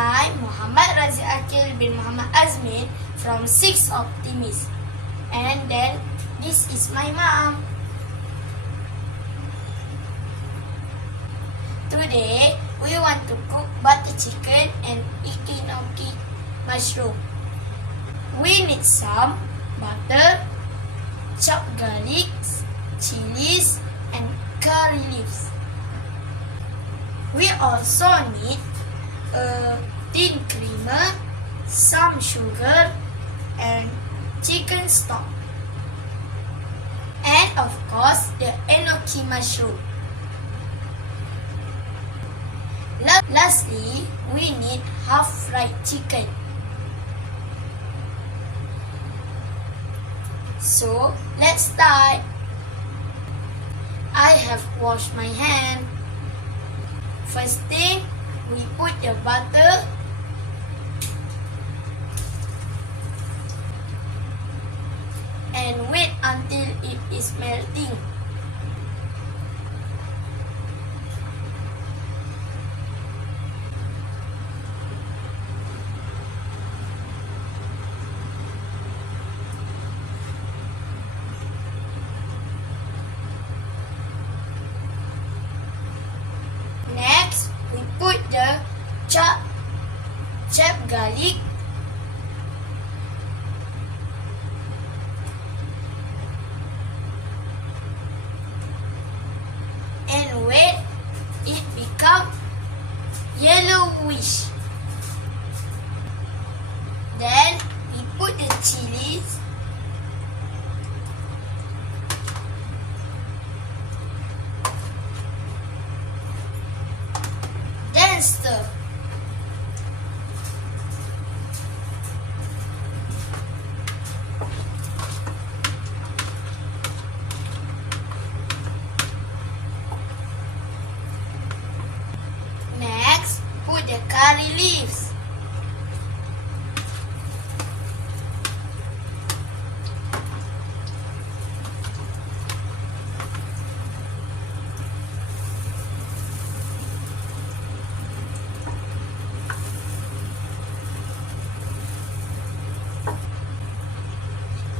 I'm Muhammad Razziq'S bin Muhammad AZMEN from 6 OPTIMIS. And then this is my mom. Today we want to cook butter chicken and enoki mushroom. We need some butter, chopped garlic, chilies and curry leaves. We also need a thin creamer, some sugar and chicken stock, and of course the enoki mushroom. Lastly, we need half fried chicken. So let's start. I have washed my hand. First thing, we put the butter and wait until it is melting. Next, we put the chopped garlic and wait it become yellowish. Then we put the chilies then stir. Next, put the curry leaves.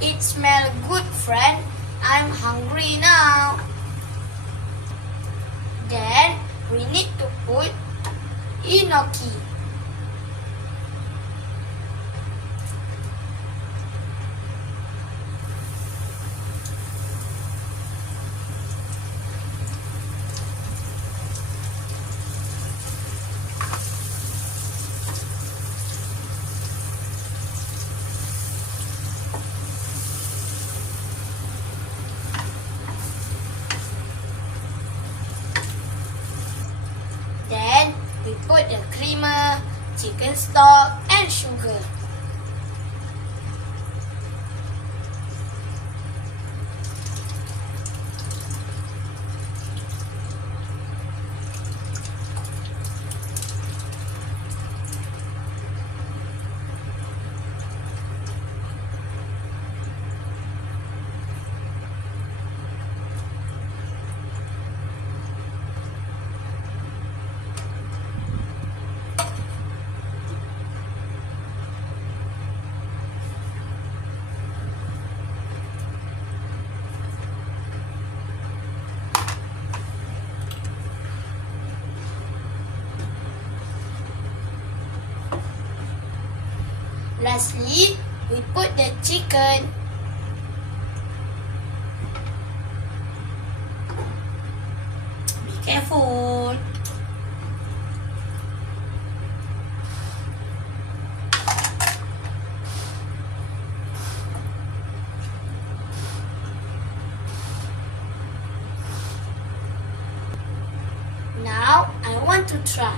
It smells good, friend. I'm hungry now. Then we need to put enoki. Then we put the creamer, chicken stock and sugar. Lastly, we put the chicken. Be careful. Now, I want to try.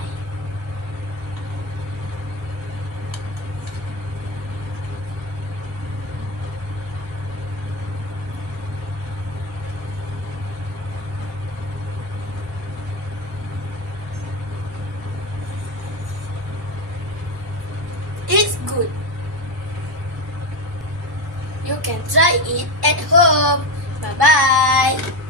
It's good. You can try it at home. Bye bye.